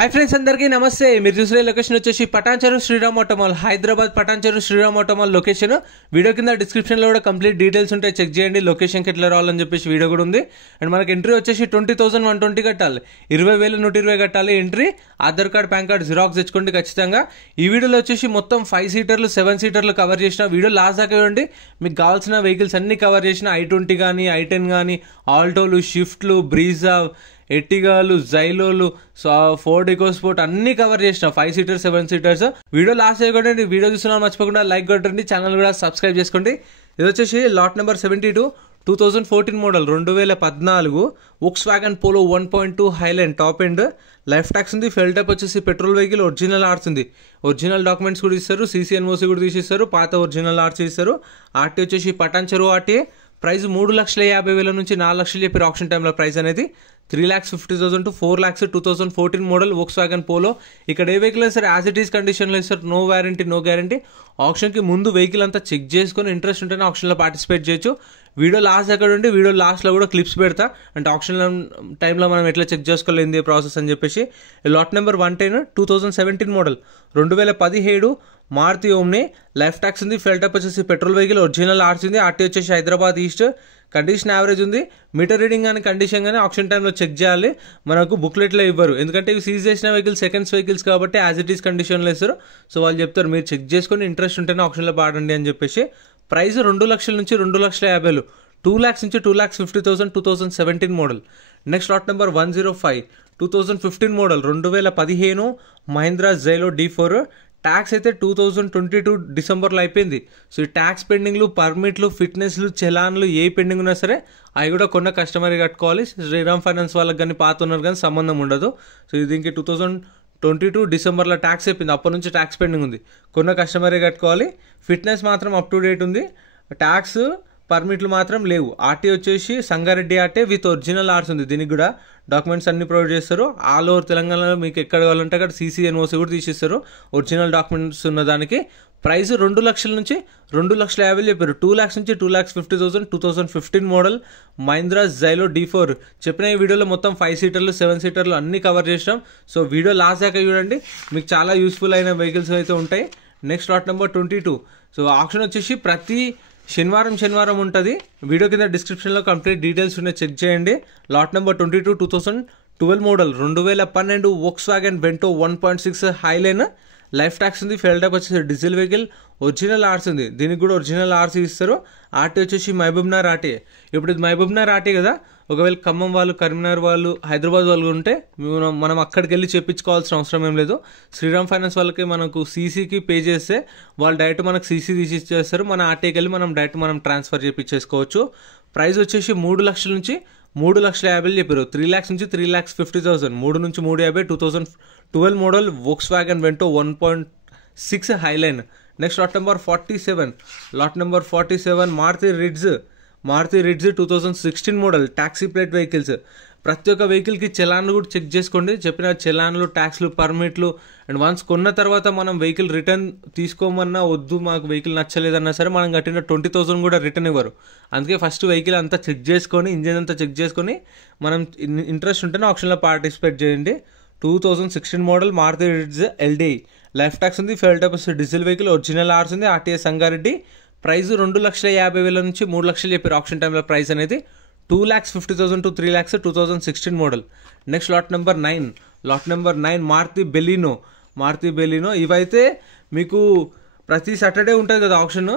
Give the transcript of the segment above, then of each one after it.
Hi friends अंदरिकी नमस्ते మీరు చూసే లొకేషన్ వచ్చేసి Patancheru Shriram automall Hyderabad Patancheru Shriram automall location video కింద డిస్క్రిప్షన్ లో కూడా కంప్లీట్ డీటెయిల్స్ ఉంటాయి చెక్ చేయండి లొకేషన్ కి ఎట్లా రావాలని చెప్పేసి వీడియో కూడా ఉంది అండ్ మనకి ఎంట్రీ వచ్చేసి 20120 కట్టాలి 20120 కట్టాలి entry Aadhaar card PAN card xerox తెచ్చుకోండి ఖచ్చితంగా ఈ వీడియోలో వచ్చేసి మొత్తం 5 సీటర్లు 7 సీటర్లు కవర్ చేసిన వీడియో లాస్ట్ దాకా చూడండి మీకు కావాల్సిన వెహికల్స్ అన్ని కవర్ చేసిన i20 గానీ i10 గానీ ఆల్టోలు షిఫ్ట్లు బ్రీజా ఎర్టిగాలు జైలోలు ఫోర్డ్ ఈకోస్పోర్ట్ అన్ని కవర్ చేసిన 5 సీటర్స్ 7 సీటర్స్ వీడియో లాస్ట్ చేయకండి వీడియో చూస్తున్నా మర్చిపోకుండా లైక్ కొట్టండి ఛానల్ కూడా సబ్స్క్రైబ్ చేసుకోండి ఇది వచ్చేసి lot number 72 2014 model 2014 Volkswagen polo 1.2 highline top end life tax ఉంది ఫెల్ టైప్ వచ్చేసి పెట్రోల్ వెహికల్ ఒరిజినల్ ఆర్ట్స్ ఉంది ఒరిజినల్ డాక్యుమెంట్స్ కూడా ఇస్తారు CCNOC కూడా తీసిస్తారు పాత ఒరిజినల్ ఆర్ట్స్ ఇస్తారు ఆర్టీ వచ్చేసి పటాన్చెరు ఆర్టీఏ ప్రైస్ 3,50,000 నుంచి 4 లక్షలు చెప్పి ఆప్షన్ టైంలో ప్రైస్ అనేది 3,50,000 to 4,00,000 2014 మోడల్ వోక్స్వాగన్ పోలో ఇక్కడ ఏ వెహికల్ సరే యాజ్ ఇట్ ఈస్ కండిషన్లో ఇస్తారు నో వారంటీ నో గ్యారంటీ ఆప్షన్కి ముందు వెహికల్ అంతా చెక్ చేసుకొని ఇంట్రెస్ట్ ఉంటేనే ఆప్షన్లో పార్టిసిపేట్ చేయొచ్చు వీడియో లాస్ట్ ఎక్కడ ఉండి వీడియో లాస్ట్లో కూడా క్లిప్స్ పెడతా అంటే ఆప్షన్ టైంలో మనం ఎట్లా చెక్ చేసుకోలేదు ప్రాసెస్ అని చెప్పేసి lot number 110 2017 model 2017 Maruti Omni life tax ఉంది ఫెల్ టైప్ వచ్చేసి పెట్రోల్ వెహికల్ ఒరిజినల్ ఆర్సీ ఉంది ఆర్టీ వచ్చేసి హైదరాబాద్ ఈస్ట్ కండిషన్ యావరేజ్ ఉంది మీటర్ రీడింగ్ కానీ కండిషన్ కానీ ఆప్షన్ టైంలో చెక్ చేయాలి మనకు బుక్లెట్లో ఇవ్వరు ఎందుకంటే ఇవి సీజ్ చేసిన వెహికల్స్ సెకండ్స్ వెహికల్స్ కాబట్టి యాజ్ ఇట్ ఈస్ కండిషన్లో ఇస్తారు సో వాళ్ళు చెప్తారు మీరు చెక్ చేసుకొని ఇంట్రెస్ట్ ఉంటేనే ఆప్షన్లో పాడండి అని చెప్పేసి ప్రైస్ 2 లక్షల నుంచి 2,50,000 2 lakhs నుంచి 2,50,000 2017 model next lot number 105 2015 model 2015 Mahindra Xylo D4 tax అయితే 2022 డిసెంబర్లో అయిపోయింది సో ఈ ట్యాక్స్ పెండింగ్లు పర్మిట్లు ఫిట్నెస్లు చలాన్లు ఏ పెండింగ్ ఉన్నా సరే అవి కూడా కొన్న కస్టమర్ కట్టుకోవాలి శ్రీరామ్ ఫైనాన్స్ వాళ్ళకి కానీ పాత ఉన్నారు కానీ సంబంధం ఉండదు సో దీనికి 2022 డిసెంబర్లో ట్యాక్స్ అయిపోయింది అప్పటి నుంచి ట్యాక్స్ పెండింగ్ ఉంది కొన్న కస్టమరే కట్టుకోవాలి ఫిట్నెస్ మాత్రం అప్ టు డేట్ ఉంది ట్యాక్స్ పర్మిట్లు మాత్రం లేవు ఆర్టీ వచ్చేసి Sangareddy RT with original arts ఉంది దీనికి కూడా డాక్యుమెంట్స్ అన్ని ప్రొవైడ్ చేస్తారు ఆల్ ఓవర్ తెలంగాణలో మీకు ఎక్కడ కావాలంటే అక్కడ CCNOC కూడా తీసిస్తారు ఒరిజినల్ డాక్యుమెంట్స్ ఉన్న దానికి ప్రైస్ 2 లక్షల నుంచి 2,50,000 చెప్పారు 2 lakhs నుంచి 2,50,000 2015 మోడల్ మహీంద్రా జైలో D4 చెప్పిన ఈ వీడియోలో మొత్తం 5 సీటర్లు 7 సీటర్లు అన్ని కవర్ చేసినాం సో వీడియో లాస్ట్ దాకా చూడండి మీకు చాలా యూస్ఫుల్ అయిన వెహికల్స్ అయితే ఉంటాయి next lot number 22 so option వచ్చేసి ప్రతి శనివారం ఉంటుంది వీడియో కింద డిస్క్రిప్షన్లో కంప్లీట్ డీటెయిల్స్ ఉన్నాయి చెక్ చేయండి lot number 22 2012 model 2012 Volkswagen Vento 1.6 highline life tax ఉంది ఫెల్ టైప్ వచ్చేసి డీజిల్ వెహికల్ ఒరిజినల్ ఆర్ట్స్ ఉంది దీనికి కూడా ఒరిజినల్ ఆర్సీ ఇస్తారు ఆర్టీ వచ్చేసి మహబూబ్నగర్ ఆర్టీ ఇప్పుడు ఇది మహబూబ్నగర్ ఆర్టీ కదా ఒకవేళ ఖమ్మం వాళ్ళు కరీంనగర్ వాళ్ళు హైదరాబాద్ వాళ్ళు ఉంటే మనం అక్కడికి వెళ్ళి చెప్పించుకోవాల్సిన అవసరం ఏం లేదు శ్రీరామ్ ఫైనాన్స్ వాళ్ళకి మనకు సీసీకి పే చేస్తే వాళ్ళు డైరెక్ట్ మనకు సీసీ తీసి ఇచ్చేస్తారు మన ఆర్టీకి వెళ్ళి మనం డైరెక్ట్ మనం ట్రాన్స్ఫర్ చేయించేసుకోవచ్చు ప్రైస్ వచ్చేసి 3 లక్షల నుంచి 3,50,000 చెప్పారు 3 lakhs నుంచి 3,50,000 3 నుంచి 3,50 2012 model Volkswagen Vento 1.6 highline next lot number 47 Maruti Ritz 2016 model taxi plate vehicles ప్రతి ఒక్క వెహికల్కి చలాన్లు కూడా చెక్ చేసుకోండి చెప్పిన చలాన్లు ట్యాక్స్లు పర్మిట్లు అండ్ వన్స్ కొన్న తర్వాత మనం వెహికల్ రిటర్న్ తీసుకోమన్నా వద్దు మాకు వెహికల్ నచ్చలేదన్నా సరే మనం కట్టిన 20,000 కూడా రిటర్న్ ఇవ్వరు అందుకే ఫస్ట్ వెహికల్ అంతా చెక్ చేసుకొని ఇంజిన్ అంతా చెక్ చేసుకొని మనం ఇంట్రెస్ట్ ఉంటేనే ఆప్షన్లో పార్టిసిపేట్ చేయండి 2016 model Maruti Ritz LDI life tax ఉంది fuel type diesel vehicle original arts ఉంది ఆర్టీఏ సంగారెడ్డి ప్రైస్ 2,50,000 నుంచి 3 లక్షలు చెప్పారు ఆప్షన్ టైంలో ప్రైస్ అనేది 2,50,000 to 3 lakhs 2016 model next lot number 9 Maruti Baleno ఇవైతే మీకు ప్రతి సాటర్డే ఉంటుంది కదా ఆప్షన్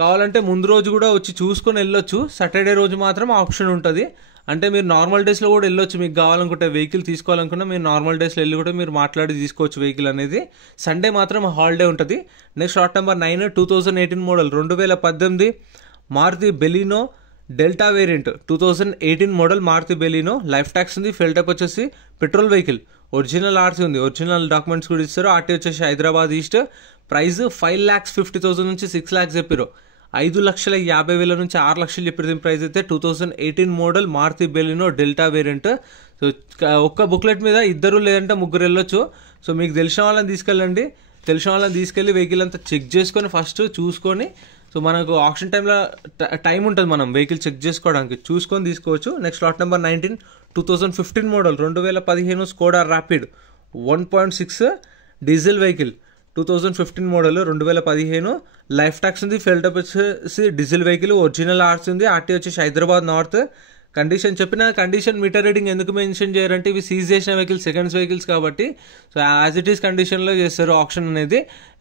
కావాలంటే ముందు రోజు కూడా వచ్చి చూసుకొని వెళ్ళొచ్చు సాటర్డే రోజు మాత్రం ఆప్షన్ ఉంటుంది అంటే మీరు నార్మల్ డేస్లో కూడా వెళ్ళొచ్చు మీకు కావాలనుకుంటే వెహికల్ తీసుకోవాలనుకున్నా మీరు నార్మల్ డేస్లో వెళ్ళి కూడా మీరు మాట్లాడి తీసుకోవచ్చు వెహికల్ అనేది సండే మాత్రం హాలిడే ఉంటుంది next lot number 9 2018 model 2018 Maruti Baleno Delta variant 2018 model Maruti Baleno life tax ఉంది ఫెల్ టైప్ వచ్చేసి పెట్రోల్ వెహికల్ ఒరిజినల్ ఆర్సీ ఉంది ఒరిజినల్ డాక్యుమెంట్స్ కూడా ఇస్తారు ఆర్టీ వచ్చేసి హైదరాబాద్ ఈస్ట్ ప్రైస్ 5,50,000 నుంచి 6 lakhs చెప్పారు 5,50,000 నుంచి 6 లక్షలు చెప్పిన ప్రైస్ అయితే 2018 model Maruti Baleno Delta variant so ఒక్క బుక్లెట్ మీద ఇద్దరు లేదంటే ముగ్గురు వెళ్ళొచ్చు సో మీకు తెలిసిన వాళ్ళని తీసుకెళ్ళి వెహికల్ అంతా చెక్ చేసుకొని ఫస్ట్ చూసుకొని సో మనకు ఆప్షన్ టైంలో టైం ఉంటుంది మనం వెహికల్ చెక్ చేసుకోవడానికి చూసుకొని తీసుకోవచ్చు next lot number 19 2015 model 2015 Skoda rapid 1.6 diesel vehicle 2015 model 2015 life tax ఉంది. ఫెల్టప్ వచ్చేసి డీజిల్ వెహికల్, ఒరిజినల్ ఆర్సీ ఉంది. ఆర్టీ వచ్చేసి హైదరాబాద్ నార్త్. కండిషన్ చెప్పిన కండిషన్ మీటర్ రీడింగ్ ఎందుకు మెన్షన్ చేయరంటే ఇవి సీజ్ చేసిన వెహికల్స్, సెకండ్స్ వెహికల్స్ కాబట్టి సో యాజ్ ఇట్ ఈస్ కండిషన్లో చేస్తారు ఆప్షన్ అనేది.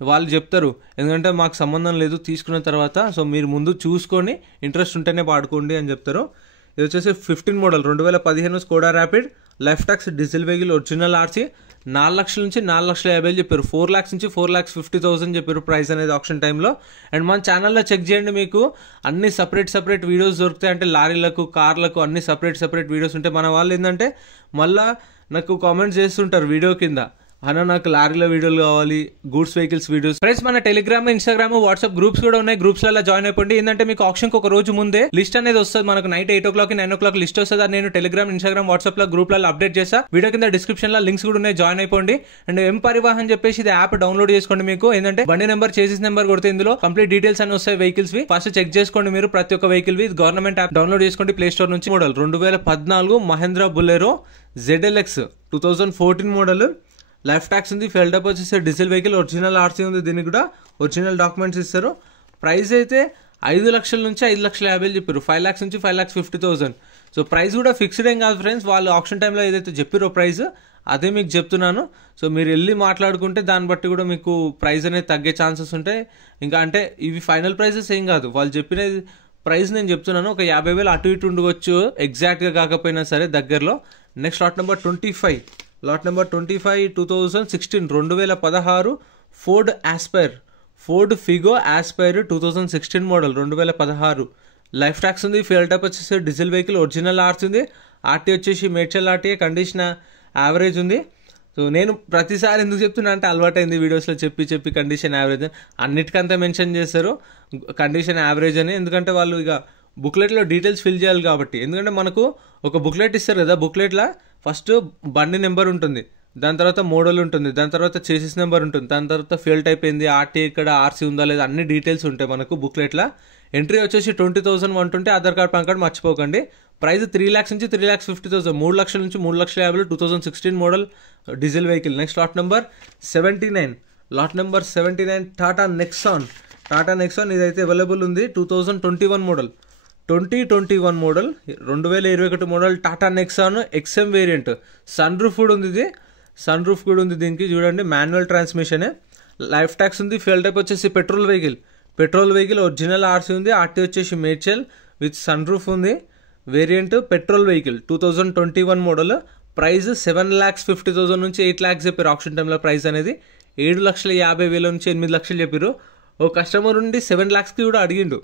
వాళ్ళు చెప్తారు ఎందుకంటే మాకు సంబంధం లేదు తీసుకున్న తర్వాత, సో మీరు ముందు చూసుకొని ఇంట్రెస్ట్ ఉంటేనే వాడుకోండి అని చెప్తారు. ఇది వచ్చేసి 15 model 2015 Skoda rapid life tax diesel vehicle, original RC. 4 లక్షల నుంచి 4,50,000 చెప్పారు. 4 lakhs నుంచి 4,50,000 చెప్పారు ప్రైస్ అనేది ఆప్షన్ టైంలో. అండ్ మన ఛానల్లో చెక్ చేయండి, మీకు అన్ని సపరేట్ వీడియోస్ దొరుకుతాయి. అంటే లారీలకు, కార్లకు అన్ని సపరేట్ వీడియోస్ ఉంటాయి. మన వాళ్ళు ఏంటంటే మళ్ళీ నాకు కామెంట్స్ చేస్తుంటారు వీడియో కింద, అన్న నాకు లారీల వీడియోలు కావాలి, గూడ్స్ వెహికల్స్ వీడియోస్. ఫ్రెండ్స్ మన టెలిగ్రామ్, ఇన్స్టాగ్రామ్, వాట్సాప్ గ్రూప్స్ కూడా ఉన్నాయి. గ్రూప్స్లలో జాయిన్ అయిపోండి. ఏంటంటే మీకు ఆప్షన్కి ఒక రోజు ముందే లిస్ట్ అనేది వస్తుంది. మనకు నైట్ 8 o'clock 9 o'clock లిస్ట్ వస్తుంది. అది నేను టెలిగ్రామ్, ఇన్స్టాగ్రామ్, వాట్సాప్ లో గ్రూప్లలో అప్డేట్ చేస్తా. వీడియో కింద డిస్క్రిప్షన్ లో లింక్స్ కూడా ఉన్నాయి, జాయిన్ అయిపోండి. అండ్ ఎం పరివాహన్ చెప్పేసి ఇది యాప్ డౌన్లోడ్ చేసుకోండి. మీకు ఏంటంటే బండి నెంబర్, చేసిస్ నెంబర్ కొడితే ఇందులో కంప్లీట్ డీటెయిల్స్ అని వస్తాయి వెహికల్స్ వి. ఫస్ట్ చెక్ చేసుకోండి మీరు ప్రతి ఒక్క వెహికల్ వి. గవర్నమెంట్ యాప్ డౌన్లోడ్ చేసుకోండి ప్లే స్టోర్ నుంచి. Model 2014 Mahindra Bolero ZLX 2014 model. Life tax ఉంది. ఫెల్డప్ వచ్చేసి డీజిల్ వెహికల్, ఒరిజినల్ ఆర్సీ ఉంది. దీనికి కూడా ఒరిజినల్ డాక్యుమెంట్స్ ఇస్తారు. ప్రైస్ అయితే 5 లక్షల నుంచి 5,50,000 చెప్పారు. 5 lakhs నుంచి 5,50,000. సో ప్రైస్ కూడా ఫిక్స్డ్ ఏం కాదు ఫ్రెండ్స్. వాళ్ళు ఆప్షన్ టైంలో ఏదైతే చెప్పారో ప్రైస్ అదే మీకు చెప్తున్నాను. సో మీరు వెళ్ళి మాట్లాడుకుంటే దాన్ని బట్టి కూడా మీకు ప్రైస్ అనేది తగ్గే ఛాన్సెస్ ఉంటాయి. ఇంకా అంటే ఇవి ఫైనల్ ప్రైసెస్ ఏం కాదు, వాళ్ళు చెప్పిన ప్రైస్ నేను చెప్తున్నాను. ఒక 50,000 అటు ఇటు ఉండవచ్చు, ఎగ్జాక్ట్గా కాకపోయినా సరే దగ్గరలో. Next lot number 25 2016 2016 Ford Aspire, Ford Figo Aspire 2016 model 2016. Life tax ఉంది. ఫ్యూయల్ టైప్ వచ్చేసి డీజిల్ వెహికల్, ఒరిజినల్ ఆర్సీ ఉంది. ఆర్టీ వచ్చేసి మేడ్చల్ ఆర్టీఏ, కండిషన్ యావరేజ్ ఉంది. సో నేను ప్రతిసారి ఎందుకు చెప్తున్నా అంటే అలవాటైంది వీడియోస్లో చెప్పి కండిషన్ యావరేజ్ అన్నిటికంతా మెన్షన్ చేస్తారు కండిషన్ యావరేజ్ అని. ఎందుకంటే వాళ్ళు ఇక బుక్లెట్లో డీటెయిల్స్ ఫిల్ చేయాలి కాబట్టి. ఎందుకంటే మనకు ఒక బుక్లెట్ ఇస్తారు కదా, బుక్లెట్లో ఫస్ట్ బండి నెంబర్ ఉంటుంది, దాని తర్వాత మోడల్ ఉంటుంది, దాని తర్వాత చేసిస్ నెంబర్ ఉంటుంది, దాని తర్వాత ఫ్యూయల్ టైప్ ఏంది, ఆర్టీ ఇక్కడ ఆర్సీ ఉందా లేదా అన్ని డీటెయిల్స్ ఉంటాయి మనకు బుక్లెట్లో. ఎంట్రీ వచ్చేసి 20,120. ఆధార్ కార్డ్, పాన్ కార్డ్ మర్చిపోకండి. ప్రైస్ 3 lakhs నుంచి 3,50,000, 3 లక్షల నుంచి 3,50,000 2016 model diesel vehicle. Next lot number 79 Tata Nexon ఇదైతే అవైలబుల్ ఉంది. 2021 model 2021 model Tata Nexon XM variant. Sunroof కూడా ఉంది, ఇది సన్ రూఫ్ కూడా ఉంది దీనికి. చూడండి మాన్యువల్ ట్రాన్స్మిషన్. లైఫ్ ట్యాక్స్ ఉంది. ఫ్యూయల్ టైప్ వచ్చేసి పెట్రోల్ వెహికల్, ఒరిజినల్ ఆర్సీ ఉంది. ఆర్టీ వచ్చేసి మేడ్చల్ విత్ సన్ రూఫ్ ఉంది. Variant petrol vehicle 2021 model. Price 7,50,000 నుంచి 8 lakhs చెప్పారు ఆప్షన్ టైంలో. ప్రైస్ అనేది 7,50,000 నుంచి 8 లక్షలు చెప్పారు. ఓ కస్టమర్ ఉండి 7 lakhsకి కూడా అడిగిండు.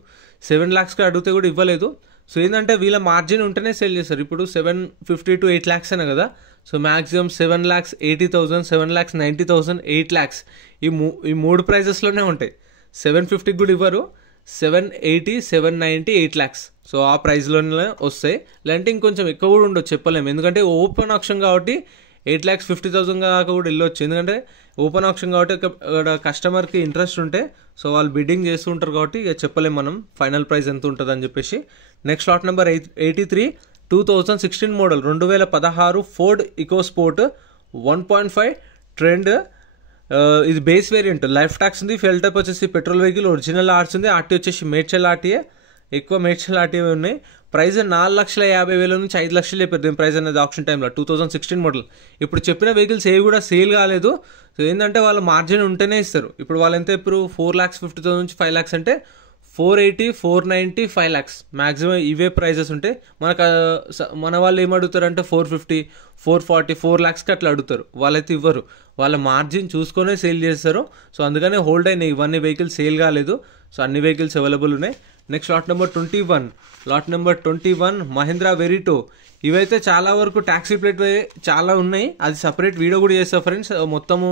7 lakhsకి అడిగితే కూడా ఇవ్వలేదు. సో ఏంటంటే వీళ్ళ మార్జిన్ ఉంటేనే సేల్ చేస్తారు. ఇప్పుడు 750 to 8 lakhs అనే కదా. సో మ్యాక్సిమం 7,80,000, 7,90,000, 8 lakhs ఈ మూడు ప్రైజెస్లోనే ఉంటాయి. 750కి కూడా ఇవ్వరు. 780, 790, 8 lakhs. సో ఆ ప్రైస్లోనే వస్తాయి. లేదంటే ఇంకొంచెం ఎక్కువ కూడా ఉండొచ్చు, చెప్పలేము. ఎందుకంటే ఓపెన్ ఆప్షన్ కాబట్టి 8,50,000 దాకా కూడా వెళ్ళొచ్చు. ఎందుకంటే ఓపెన్ ఆప్షన్ కాబట్టి అక్కడ కస్టమర్కి ఇంట్రెస్ట్ ఉంటే సో వాళ్ళు బిడ్డింగ్ చేస్తూ ఉంటారు కాబట్టి ఇక చెప్పలేము మనం ఫైనల్ ప్రైస్ ఎంత ఉంటుంది అని చెప్పేసి. Next lot number 83 2016 model 2016 Ford EcoSport 1.5 trend. ఇది బేస్ వేరియంట్. లైఫ్ ట్యాక్స్ ఉంది. ఫ్యూయల్ టైప్ వచ్చేసి పెట్రోల్ వెహికల్, ఒరిజినల్ ఆర్సీ ఉంది. ఆర్టీ వచ్చేసి మేడ్చల్ ఆర్టీఏ, ఎక్కువ మేడ్చల్ ఆర్టీఏ ఉన్నాయి. ప్రైస్ 4,50,000 నుంచి 5 లక్షలు చెప్పారు దీని ప్రైస్ అనేది ఆప్షన్ టైంలో. 2016 మోడల్. ఇప్పుడు చెప్పిన వెహికల్స్ ఏవి కూడా సేల్ కాలేదు. సో ఏంటంటే వాళ్ళు మార్జిన్ ఉంటేనే ఇస్తారు. ఇప్పుడు వాళ్ళు ఎంత ఇప్పుడు 4,50,000 నుంచి 5 lakhs అంటే 480, 490, 5 lakhs మ్యాక్సిమం ఇవే ప్రైజెస్ ఉంటాయి. మన వాళ్ళు ఏమడుగుతారంటే 450, 440, 4 lakhsకి అట్లా అడుగుతారు. వాళ్ళైతే ఇవ్వరు, వాళ్ళ మార్జిన్ చూసుకొనే సేల్ చేస్తారు. సో అందుకనే హోల్డ్ అయినాయి, ఇవన్నీ వెహికల్స్ సేల్ కాలేదు. సో అన్ని వెహికల్స్ అవైలబుల్ ఉన్నాయి. Next lot number 21 Mahindra వెరిటో. ఇవైతే చాలా వరకు ట్యాక్సీ ప్లేట్ చాలా ఉన్నాయి, అది సపరేట్ వీడియో కూడా చేస్తా ఫ్రెండ్స్. మొత్తము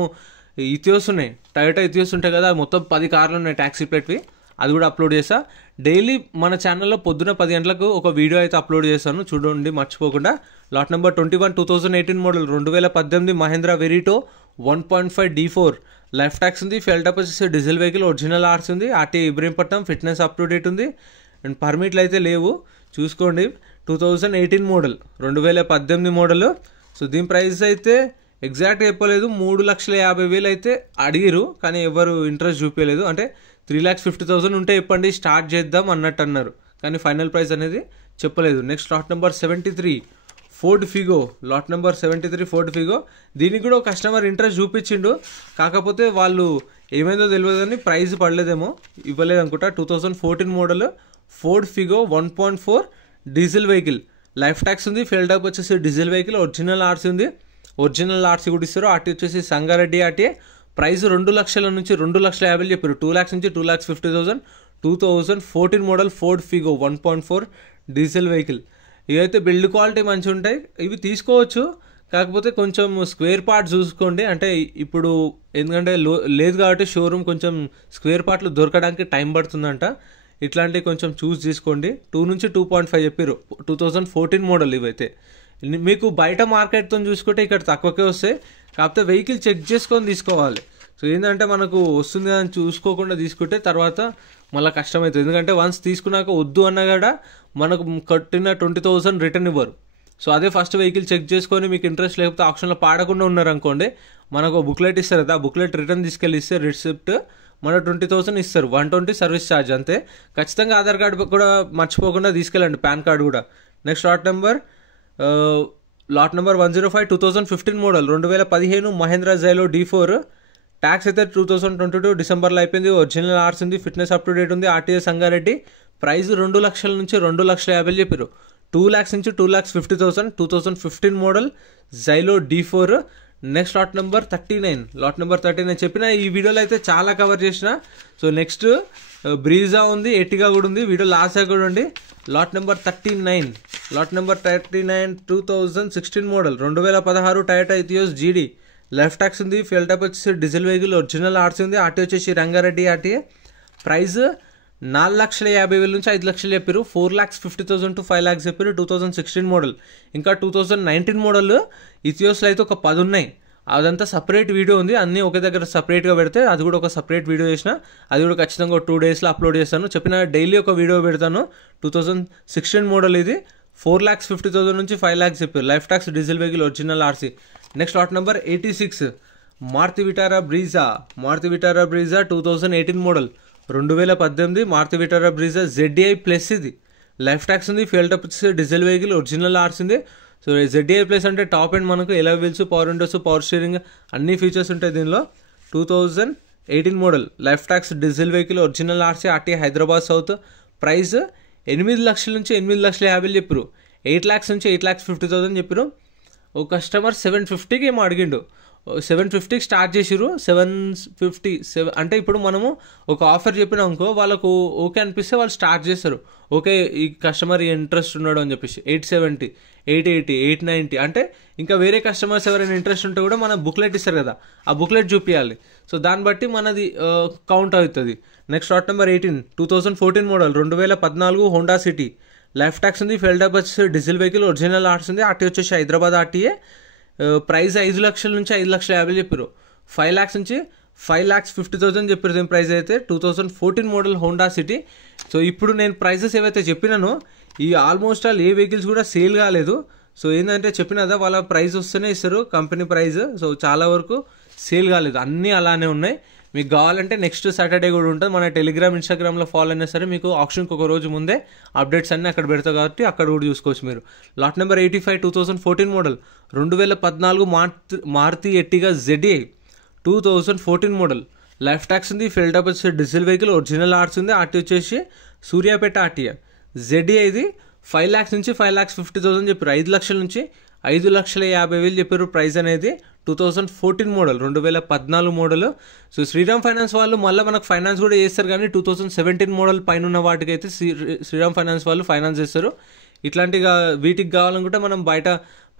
ఇథియోస్ ఉన్నాయి, టయోటా ఇథియోస్ ఉంటాయి కదా, మొత్తం 10 కార్లు ఉన్నాయి ట్యాక్సీ ప్లేట్వి, అది కూడా అప్లోడ్ చేస్తా. డైలీ మన ఛానల్లో పొద్దున 10 గంటలకు ఒక వీడియో అయితే అప్లోడ్ చేస్తాను, చూడండి మర్చిపోకుండా. Lot number 21 2018 model 2018 Mahindra Verito 1.5 D4. Life tax ఉంది. ఫ్యూయల్ టైప్ వచ్చేసి డీజిల్ వెహికల్, ఒరిజినల్ ఆర్సీ ఉంది. RT Ibrahimpatnam, fitness up to date ఉంది. అండ్ పర్మిట్లు అయితే లేవు, చూసుకోండి. 2018 మోడల్ 2018 మోడల్. సో దీని ప్రైస్ అయితే ఎగ్జాక్ట్ చెప్పలేదు, 3,50,000 అయితే అడిగిరు, కానీ ఎవరు ఇంట్రెస్ట్ చూపించలేదు. అంటే 3,50,000 ఉంటే చెప్పండి స్టార్ట్ చేద్దాం అన్నట్టు అన్నారు, కానీ ఫైనల్ ప్రైస్ అనేది చెప్పలేదు. Next lot number 73 Ford Figo, lot number 73 Ford Figo. దీనికి కూడా ఒక కస్టమర్ ఇంట్రెస్ట్ చూపించిండు, కాకపోతే వాళ్ళు ఏమైందో తెలియదు కానీ ప్రైస్ పడలేదేమో, ఇవ్వలేదు అనుకుంటా. 2014 model Ford Figo 1.4 diesel vehicle, life tax ఉంది, ఫెయిల్ టైప్ వచ్చేసి డీజిల్ వెహికల్, ఒరిజినల్ ఆర్సీ ఉంది, ఒరిజినల్ ఆర్సీ కూడా ఇస్తారు. ఆర్టీ వచ్చేసి సంగారెడ్డి ఆర్టీఏ. ప్రైస్ 2 లక్షల నుంచి 2,50,000 చెప్పారు, 2 lakhs నుంచి 2,50,000. 2014 model Ford Figo 1.4 diesel vehicle. ఇవైతే బిల్డ్ క్వాలిటీ మంచిగా ఉంటాయి, ఇవి తీసుకోవచ్చు. కాకపోతే కొంచెం స్క్వేర్ పార్ట్ చూసుకోండి, అంటే ఇప్పుడు ఎందుకంటే లేదు కాబట్టి షోరూమ్ కొంచెం స్క్వేర్ పార్ట్లు దొరకడానికి టైం పడుతుందంట. ఇట్లాంటివి కొంచెం చూస్ తీసుకోండి. 2 నుంచి 2.5 చెప్పారు, 2014 మోడల్. ఇవైతే మీకు బయట మార్కెట్తో చూసుకుంటే ఇక్కడ తక్కువకే వస్తాయి, కాకపోతే వెహికల్ చెక్ చేసుకొని తీసుకోవాలి. సో ఏంటంటే మనకు వస్తుంది అని చూసుకోకుండా తీసుకుంటే తర్వాత మళ్ళీ కష్టమవుతుంది, ఎందుకంటే వన్స్ తీసుకున్నాక వద్దు అన్నా కూడా మనకు కట్టిన 20,000 రిటర్న్ ఇవ్వరు. సో అదే ఫస్ట్ వెహికల్ చెక్ చేసుకొని మీకు ఇంట్రెస్ట్ లేకపోతే ఆప్షన్లో పాడకుండా ఉన్నారు అనుకోండి, మనకు బుక్లెట్ ఇస్తారు కదా, ఆ బుక్లెట్ రిటర్న్ తీసుకెళ్ళి ఇస్తే రిసిప్ట్ మన 20,000 ఇస్తారు, 120 సర్వీస్ ఛార్జ్ అంతే. ఖచ్చితంగా ఆధార్ కార్డు కూడా మర్చిపోకుండా తీసుకెళ్ళండి, పాన్ కార్డు కూడా. Next lot number 105 2015 model 2015 Mahindra Xylo D4. Tax అయితే 2022 డిసెంబర్లో అయిపోయింది, ఒరిజినల్ ఆర్స్ ఉంది, ఫిట్నెస్ అప్ టు డేట్ ఉంది, ఆర్టీఏ సంగారెడ్డి. ప్రైస్ 2 లక్షల నుంచి 2,50,000 చెప్పారు, 2 lakhs నుంచి 2,50,000. 2015 model Xylo D4. Next lot number 39 చెప్పిన ఈ వీడియోలో అయితే చాలా కవర్ చేసిన. సో నెక్స్ట్ బ్రీజా ఉంది, ఎర్టిగా కూడా ఉంది, వీడియో లాస్ట్ కూడా ఉంది. Lot number 39 2016 model 2016 Toyota Etios GD, life tax ఉంది, ఫ్యూయల్ టైప్ వచ్చేసి డీజిల్ వెహికల్, ఒరిజినల్ ఆర్సీ ఉంది, ఆర్టీ వచ్చేసి రంగారెడ్డి ఆర్టీఏ. ప్రైస్ 4,50,000 నుంచి 5 లక్షలు చెప్పారు, 4,50,000 to 5 lakhs చెప్పారు. 2016 మోడల్. ఇంకా 2019 మోడల్ ఇథియోస్లో అయితే ఒక 10 ఉన్నాయి, అదంతా సపరేట్ వీడియో ఉంది, అన్నీ ఒకే దగ్గర సపరేట్గా పెడితే అది కూడా ఒక సపరేట్ వీడియో చేసిన, అది కూడా ఖచ్చితంగా 2 daysలో అప్లోడ్ చేస్తాను. చెప్పిన డైలీ ఒక వీడియో పెడతాను. 2016 మోడల్ ఇది, 4,50,000 నుంచి 5 lakhs చెప్పారు, life tax diesel vehicle, original RC. Next lot number 86 Maruti Vitara Brezza 2018 model 2018 Maruti Vitara Brezza ZDI plus. ఇది లైఫ్ ట్యాక్స్ ఉంది, ఫ్యూయల్ టైప్ వచ్చేసి డీజిల్ వెహికల్, ఒరిజినల్ ఆర్సీ ఉంది. సో ZDI ప్లస్ అంటే టాప్ అండ్ మనకు alloy wheels, power windows, power steering అన్ని features ఉంటాయి దీనిలో. 2018 model, life tax diesel vehicle, original RC, RT Hyderabad south. Price 8 లక్షల నుంచి 8,50,000 చెప్పారు, 8 lakhs నుంచి 8,50,000 చెప్పారు. ఒక కస్టమర్ 750కి ఏమో అడిగిండు, 750కి స్టార్ట్ చేసిరు. 750 అంటే ఇప్పుడు మనము ఒక ఆఫర్ చెప్పినా అనుకో, వాళ్ళకు ఓకే అనిపిస్తే వాళ్ళు స్టార్ట్ చేస్తారు, ఓకే ఈ కస్టమర్ ఇంట్రెస్ట్ ఉన్నాడు అని చెప్పేసి. 870, 880, 890 అంటే ఇంకా వేరే కస్టమర్స్ ఎవరైనా ఇంట్రెస్ట్ ఉంటే కూడా మన బుక్లెట్ ఇస్తారు కదా, ఆ బుక్లెట్ చూపించాలి. సో దాన్ని బట్టి మనది కౌంట్ అవుతుంది. Next lot number 18 2014 model 2014 Honda city, life tax ఉంది, ఫెయిల్ టైప్ వచ్చేసి డీజిల్ వెహికల్, ఒరిజినల్ ఆర్ట్స్ ఉంది, ఆర్టీ వచ్చేసి హైదరాబాద్ ఆర్టీఏ. ప్రైస్ 5 లక్షల నుంచి 5,50,000 చెప్పారు, 5 lakhs నుంచి 5,50,000 చెప్పారు దీని ప్రైస్ అయితే. 2014 మోడల్ హోండా సిటీ. సో ఇప్పుడు నేను ప్రైజెస్ ఏవైతే చెప్పినానో ఈ ఆల్మోస్ట్ ఆల్ ఏ వెహికల్స్ కూడా సేల్ కాలేదు. సో ఏంటంటే చెప్పినదా వాళ్ళ ప్రైస్ వస్తేనే ఇస్తారు, కంపెనీ ప్రైస్. సో చాలా వరకు సేల్ కాలేదు, అన్నీ అలానే ఉన్నాయి. మీకు కావాలంటే నెక్స్ట్ సాటర్డే కూడా ఉంటుంది, మన టెలిగ్రామ్ ఇన్స్టాగ్రామ్లో ఫాలో అయినా సరే మీకు ఆప్షన్కి ఒక రోజు ముందే అప్డేట్స్ అన్నీ అక్కడ పెడతావు కాబట్టి అక్కడ కూడా చూసుకోవచ్చు మీరు. Lot number 85 2014 model 2014 Maruti Ertiga ZDI 2014 model, life tax ఉంది, ఫిల్ టైప్ వచ్చేసి డీజిల్ వెహికల్, ఒరిజినల్ ఆర్ట్స్ ఉంది, ఆర్టీ వచ్చేసి సూర్యాపేట ఆర్టీఏ. ZDI ఇది 5 lakhs నుంచి 5,50,000 చెప్పారు, 5 లక్షల నుంచి 5,50,000 చెప్పారు ప్రైస్ అనేది. 2014 model 2014 model. So Sriram finance వాళ్ళు మళ్ళీ మనకు ఫైనాన్స్ కూడా చేస్తారు, కానీ 2017 మోడల్ పైన ఉన్న వాటికైతే శ్రీరామ్ ఫైనాన్స్ వాళ్ళు ఫైనాన్స్ చేస్తారు. ఇట్లాంటి వీటికి కావాలనుకుంటే మనం బయట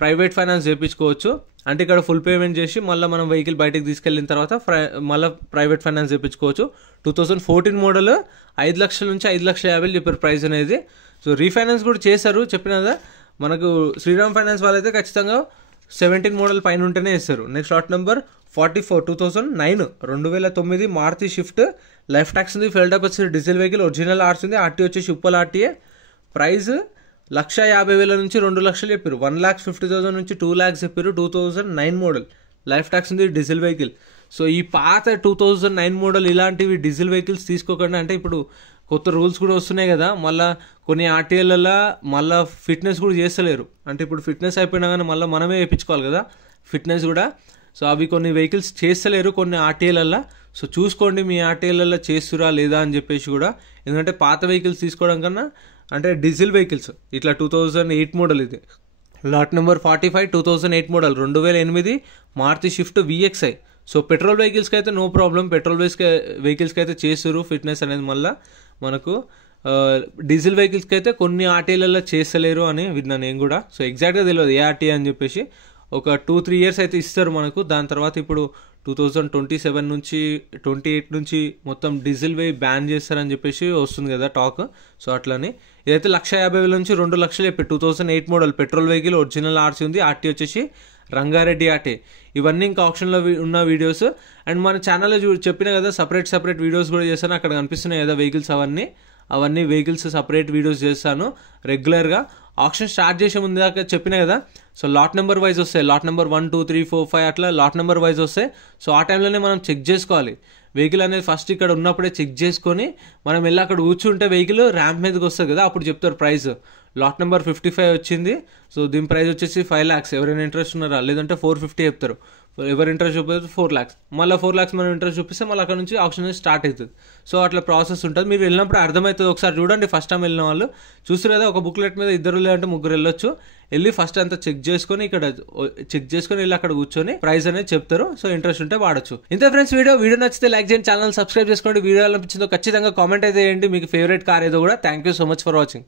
ప్రైవేట్ ఫైనాన్స్ చేయించుకోవచ్చు, అంటే ఇక్కడ ఫుల్ పేమెంట్ చేసి మళ్ళీ మనం వెహికల్ బయటకు తీసుకెళ్ళిన తర్వాత మళ్ళీ ప్రైవేట్ ఫైనాన్స్ చేయించుకోవచ్చు. 2014 మోడల్ 5 లక్షల నుంచి 5,50,000 చెప్పారు ప్రైస్ అనేది. సో రీఫైనాన్స్ కూడా చేశారు, చెప్పినదా మనకు శ్రీరామ్ ఫైనాన్స్ వాళ్ళైతే ఖచ్చితంగా 17 మోడల్ పైన ఉంటేనే ఇస్తారు. Next lot number 44 2009 Maruti Swift, life tax ఉంది, ఫెయిల్ టైప్ వచ్చేసి డీజిల్ వెహికల్, ఒరిజినల్ ఆర్ట్స్ ఉంది, ఆర్టీ వచ్చేసి ఉప్పల్ ఆర్టీఏ. ప్రైస్ 1,50,000 నుంచి 2 లక్షలు చెప్పారు, 1,50,000 నుంచి 2 lakhs చెప్పారు. 2009 మోడల్, లైఫ్ ట్యాక్స్ ఉంది, డీజిల్ వెహికల్. సో ఈ పాత 2009 మోడల్ ఇలాంటివి డీజిల్ వెహికల్స్ తీసుకోకుండా, అంటే ఇప్పుడు కొత్త రూల్స్ కూడా వస్తున్నాయి కదా, మళ్ళీ కొన్ని ఆర్టీఏలలో మళ్ళీ ఫిట్నెస్ కూడా చేస్తలేరు. అంటే ఇప్పుడు ఫిట్నెస్ అయిపోయినా కానీ మళ్ళీ మనమే వేయించుకోవాలి కదా ఫిట్నెస్ కూడా. సో అవి కొన్ని వెహికల్స్ చేస్తలేరు కొన్ని ఆర్టీఏలలో. సో చూసుకోండి మీ ఆర్టీఏలలో చేస్తురా లేదా అని చెప్పేసి కూడా. ఎందుకంటే పాత వెహికల్స్ తీసుకోవడం కన్నా అంటే డీజిల్ వెహికల్స్ ఇట్లా 2008 మోడల్, ఇది lot number 45 2008 model 2008 Maruti Swift VXI. So petrol వెహికల్స్కి అయితే నో ప్రాబ్లం, పెట్రోల్ వెహికల్స్కి అయితే చేస్తారు ఫిట్నెస్ అనేది. మళ్ళీ మనకు డీజిల్ వెహికల్స్కి అయితే కొన్ని ఆర్టీఏలలో చేస్తలేరు అని విన్నా నేను కూడా. సో ఎగ్జాక్ట్గా తెలియదు ఏ ఆర్టీఏ అని చెప్పేసి. ఒక 2-3 ఇయర్స్ అయితే ఇస్తారు మనకు. దాని తర్వాత ఇప్పుడు 2027 నుంచి 28 నుంచి మొత్తం డీజిల్ బ్యాన్ చేస్తారని చెప్పేసి వస్తుంది కదా టాక్. సో అట్లని ఇదైతే 1,50,000 నుంచి 2 లక్షలు చెప్పి 2008 model petrol vehicle, original RC ఉంది. ఆర్టీ వచ్చేసి రంగారెడ్డి ఆర్టీ. ఇవన్నీ ఇంకా ఆప్షన్లో ఉన్న వీడియోస్. అండ్ మన ఛానల్లో చెప్పిన కదా సపరేట్ వీడియోస్ కూడా చేస్తాను. అక్కడ కనిపిస్తున్నాయి కదా వెహికల్స్, అవన్నీ వెహికల్స్ సపరేట్ వీడియోస్ చేస్తాను రెగ్యులర్గా. ఆప్షన్ స్టార్ట్ చేసే ముందు దాకా చెప్పిన కదా. సో లాట్ నెంబర్ వైజ్ వస్తాయి, లాట్ నెంబర్ 1 2 3 4 5 అట్లా లాట్ నెంబర్ వైజ్ వస్తాయి. సో ఆ టైంలోనే మనం చెక్ చేసుకోవాలి వెహికల్ అనేది. ఫస్ట్ ఇక్కడ ఉన్నప్పుడే చెక్ చేసుకొని మనం వెళ్ళి అక్కడ కూర్చుంటే వెహికల్ ర్యాంప్ మీదకి వస్తుంది కదా, అప్పుడు చెప్తారు ప్రైస్. లాట్ నెంబర్ 55 వచ్చింది. సో దీని ప్రైస్ వచ్చేసి 5 lakhs. ఎవరైనా ఇంట్రెస్ట్ ఉన్నారా, లేదంటే 450 చెప్తారు. ఎవరు ఇంట్రెస్ట్ చూపిస్తే 4 lakhs. మళ్ళీ 4 lakhs మనం ఇంట్రెస్ట్ చూపిస్తే మళ్ళీ అక్కడ నుంచి ఆప్షన్ స్టార్ట్ అవుతుంది. సో అట్లా ప్రాసెస్ ఉంటుంది. మీరు వెళ్ళినప్పుడు అర్థమవుతుంది. ఒకసారి చూడండి, ఫస్ట్ టైం వెళ్ళిన వాళ్ళు చూస్తారు కదా, ఒక బుక్లెట్ మీద 2 లేదంటే 3 వెళ్ళొచ్చు. వెళ్ళి ఫస్ట్ అంతా చెక్ చేసుకొని ఇక్కడ చెక్ చేసుకొని వెళ్ళి అక్కడ కూర్చొని ప్రైస్ అనేది చెప్తారు. సో ఇంట్రెస్ట్ ఉంటే వాడచ్చు. ఇంతే ఫ్రెండ్స్ వీడియో నచ్చితే లైక్ చేయండి, ఛానల్ సబ్స్క్రైబ్ చేసుకోండి. వీడియో అనిపించిందో ఖచ్చితంగా కామెంట్ అయితే చేయండి, మీకు ఫేవరెట్ కార్ ఏదో కూడా. Thank you so much for watching.